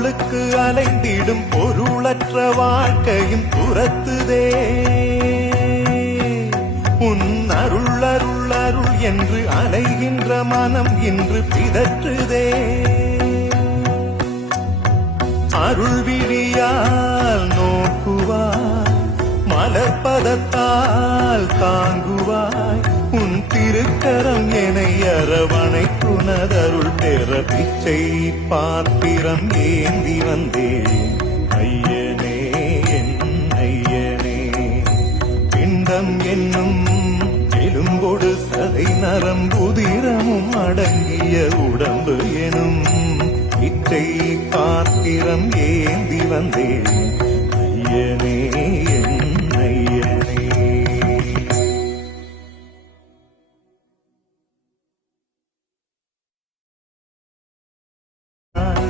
பொருளுக்கு அலைந்திடும் பொருளற்ற வாழ்க்கையும் துரத்துதே. உன் அருள் அருள் அருள் என்று அலைகின்ற மனம் இன்று பிதற்றுதே. அருள் விழியால் நோக்குவாய், மலர்பதத்தால் தாங்குவாய். உன் திருக்கரம் என்னை அரவணைக்குனதருள் பெற பிச்சை பாத்திரம் ஏந்தி வந்தேன். ஐயனே என் ஐயனே, பிண்டம் என்னும் எலும்பொடு சதை நரம்புதிரமும் அடங்கிய உடம்பு எனும் பிச்சை பாத்திரம் ஏந்தி வந்தேன். ஐயனே என் ஐயனே.